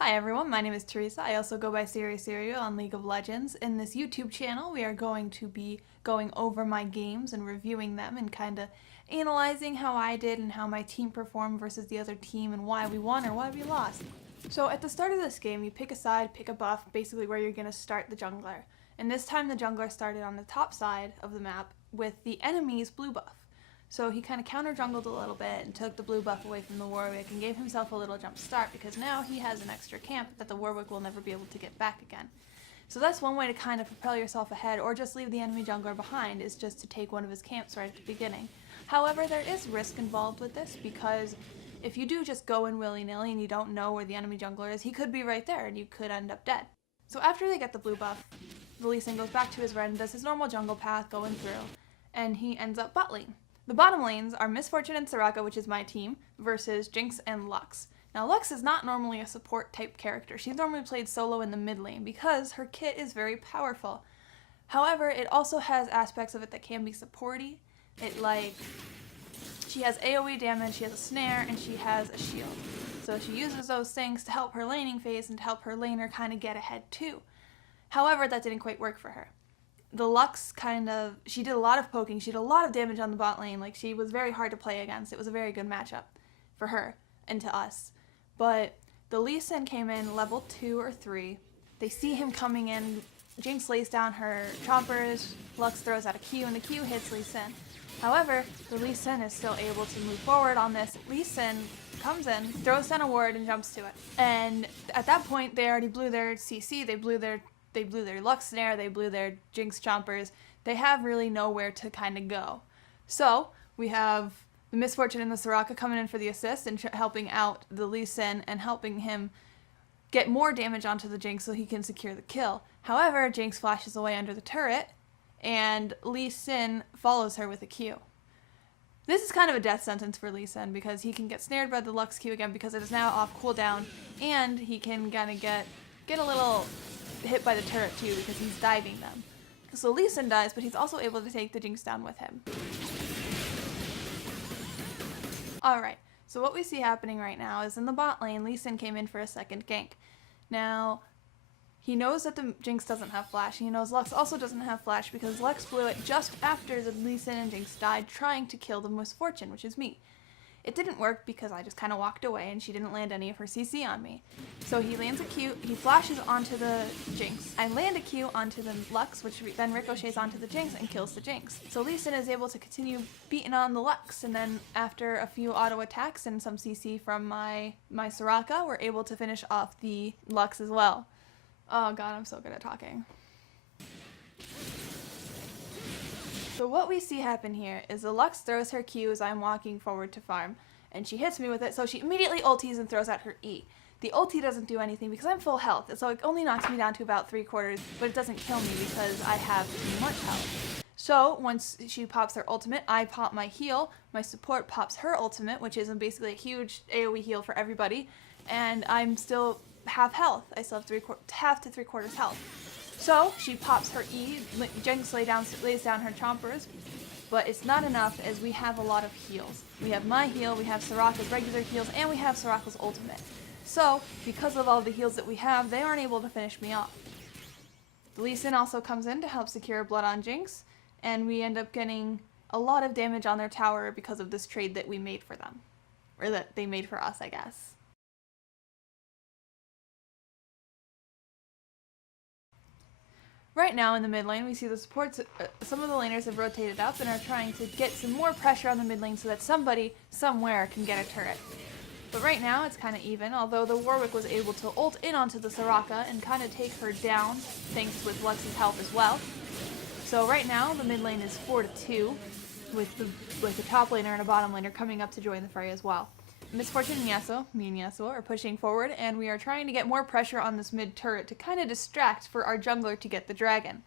Hi everyone, my name is Teresa. I also go by Cereal on League of Legends. In this YouTube channel, we are going to be going over my games and reviewing them and kind of analyzing how I did and how my team performed versus the other team and why we won or why we lost. So at the start of this game, you pick a side, pick a buff, basically where you're going to start the jungler. And this time the jungler started on the top side of the map with the enemy's blue buff. So he kind of counter-jungled a little bit and took the blue buff away from the Warwick and gave himself a little jump start because now he has an extra camp that the Warwick will never be able to get back again. So that's one way to kind of propel yourself ahead, or just leave the enemy jungler behind, is just to take one of his camps right at the beginning. However, there is risk involved with this because if you do just go in willy-nilly and you don't know where the enemy jungler is, he could be right there and you could end up dead. So after they get the blue buff, the Lee Sin goes back to his red and does his normal jungle path going through, and he ends up bot lane. The bottom lanes are Miss Fortune and Soraka, which is my team, versus Jinx and Lux. Now Lux is not normally a support type character. She's normally played solo in the mid lane because her kit is very powerful. However, it also has aspects of it that can be supporty. She has AoE damage, she has a snare, and she has a shield. So she uses those things to help her laning phase and to help her laner kind of get ahead too. However, that didn't quite work for her. The Lux she did a lot of poking, she did a lot of damage on the bot lane, she was very hard to play against. It was a very good matchup for her and to us. But the Lee Sin came in level 2 or 3, they see him coming in, Jinx lays down her choppers, Lux throws out a Q and the Q hits Lee Sin. However, the Lee Sin is still able to move forward on this. Lee Sin comes in, throws down a ward and jumps to it. And at that point they already blew their CC, they blew their Lux snare, they blew their Jinx chompers. They have really nowhere to kind of go. So we have the Miss Fortune and the Soraka coming in for the assist and helping out the Lee Sin and helping him get more damage onto the Jinx so he can secure the kill. However, Jinx flashes away under the turret and Lee Sin follows her with a Q. This is kind of a death sentence for Lee Sin because he can get snared by the Lux Q again because it is now off cooldown, and he can kind of get a little hit by the turret too because he's diving them. So Lee Sin dies, but he's also able to take the Jinx down with him. Alright, so what we see happening right now is in the bot lane, Lee Sin came in for a second gank. Now, he knows that the Jinx doesn't have flash, and he knows Lux also doesn't have flash because Lux blew it just after the Lee Sin and Jinx died trying to kill the Miss Fortune, which is me. It didn't work because I just kind of walked away and she didn't land any of her CC on me. So he lands a Q, he flashes onto the Jinx. I land a Q onto the Lux, which then ricochets onto the Jinx and kills the Jinx. So Lee Sin is able to continue beating on the Lux, and then after a few auto attacks and some CC from my Soraka, we're able to finish off the Lux as well. Oh god, I'm so good at talking. So what we see happen here is the Lux throws her Q as I'm walking forward to farm, and she hits me with it, so she immediately ulties and throws out her E. The ulti doesn't do anything because I'm full health, so it only knocks me down to about 3/4, but it doesn't kill me because I have too much health. So once she pops her ultimate, I pop my heal, my support pops her ultimate, which is basically a huge AoE heal for everybody, and I'm still half health. I still have half to 3/4 health. So she pops her E, Jinx lays down her chompers, but it's not enough as we have a lot of heals. We have my heal, we have Soraka's regular heals, and we have Soraka's ultimate. So, because of all the heals that we have, they aren't able to finish me off. The Lee Sin also comes in to help secure blood on Jinx, and we end up getting a lot of damage on their tower because of this trade that we made for them. Or that they made for us, I guess. Right now in the mid lane, we see the supports, some of the laners have rotated up and are trying to get some more pressure on the mid lane so that somebody, somewhere, can get a turret. But right now, it's kind of even, although the Warwick was able to ult in onto the Soraka and kind of take her down, thanks with Lux's help as well. So right now, the mid lane is 4-2, with the top laner and a bottom laner coming up to join the fray as well. Miss Fortune and Yasuo, me and Yasuo, are pushing forward, and we are trying to get more pressure on this mid turret to kind of distract for our jungler to get the dragon.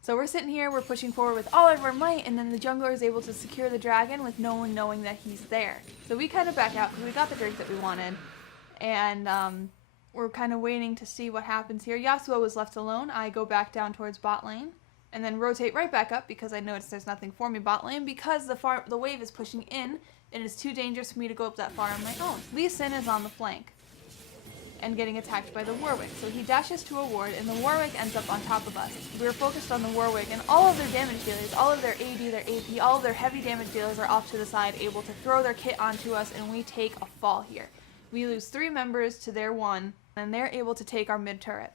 So we're sitting here, we're pushing forward with all of our might, and then the jungler is able to secure the dragon with no one knowing that he's there. So we kind of back out because we got the drink that we wanted, and we're kind of waiting to see what happens here. Yasuo was left alone. I go back down towards bot lane, and then rotate right back up because I noticed there's nothing for me bot lane because the wave is pushing in, and it's too dangerous for me to go up that far on my own. Lee Sin is on the flank. and getting attacked by the Warwick. So he dashes to a ward, and the Warwick ends up on top of us. We're focused on the Warwick, and all of their damage dealers, all of their AD, their AP, all of their heavy damage dealers are off to the side, able to throw their kit onto us, and we take a fall here. We lose 3 members to their 1, and they're able to take our mid turret.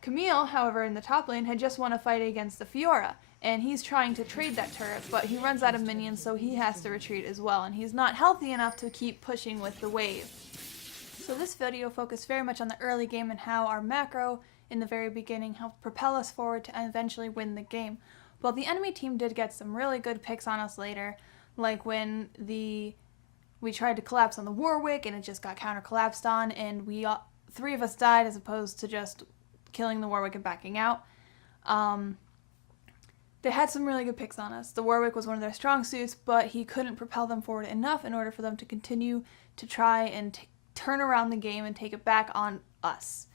Camille, however, in the top lane, had just won a fight against the Fiora, and he's trying to trade that turret, but he runs out of minions, so he has to retreat as well, and he's not healthy enough to keep pushing with the wave. So this video focused very much on the early game and how our macro in the very beginning helped propel us forward to eventually win the game. Well, the enemy team did get some really good picks on us later, like when we tried to collapse on the Warwick and it just got counter-collapsed on, and 3 of us died as opposed to just killing the Warwick and backing out. They had some really good picks on us. The Warwick was one of their strong suits, but he couldn't propel them forward enough in order for them to continue to try and turn around the game and take it back on us.